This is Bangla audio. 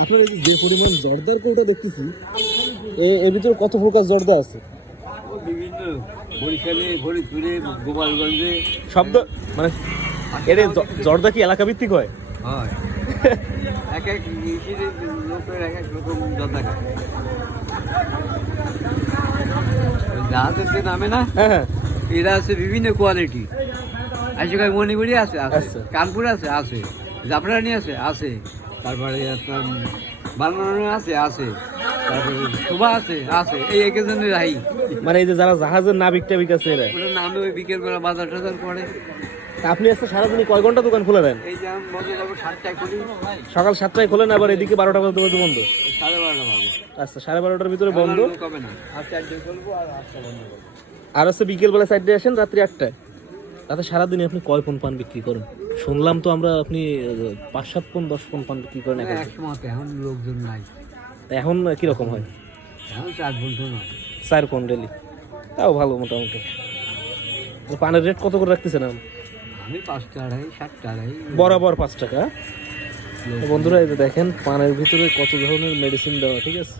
আপনার এই যে পরিমাণ জর্দার কৌটা দেখতেছি, এর ভিতরে কত প্রকার জর্দা আছে? বিভিন্ন বরিশালে, ফরিদপুরে, গোপালগঞ্জে শব্দ মানে এর জর্দা কি এলাকা ভিত্তিক হয়? হয়। এক এক লোকের এক এক রকম জর্দা খায়। জাহাজের যে নামে না, হ্যাঁ, এরা আছে বিভিন্ন কোয়ালিটি। আজকাল মণিপুরি আছে, আছে আচ্ছা। কানপুর আছে, আছে জাফরানি আছে, আছে তারপরে আপনার বানানো আছে, আছে তারপরে শোভা আছে, আছে এই একজনের রাহি। মানে এই যে যারা জাহাজের নাবিক টাবিক আছে এরা। ওটার নামে ওই বিকেলবেলা বাজার টাজার করে। তা আপনি আজকে সারাদিনে কয় ঘন্টা দোকান খুলে দেন? এই যে আমি বলতে যাবো 7টায় করি, সকাল 7টায় খোলেন, আবার এদিকে 12টা পর্যন্ত বন্ধ? 12:30 বাজে। আচ্ছা, 12:30টার ভিতরে বন্ধ। কবে না আজকে একদিন চলবো আর আজকে বন্ধ করবো। আর হচ্ছে বিকেলবেলা 4টায় আসেন, রাত্রি 8টায়। তাতে সারাদিনে আপনি কয় পণ পান বিক্রি করেন? শুনলাম তো আমরা আপনি 5-7 পণ 10 পণ পান বিক্রি করেন এখন। এক সময় এখন লোকজন নাই, তা এখন কিরকম হয়? এখন 4 ঘন্টা নয়। 4 পণ ডেলি, তাও ভালো মোটামুটি। পানের রেট কত করে রাখতেছেন? আমি 5 টাকায় 7 টাকায় বরাবর 5 টাকা। বন্ধুরা এই যে দেখেন পানের ভিতরে কত ধরনের মেডিসিন দেওয়া, ঠিক আছে।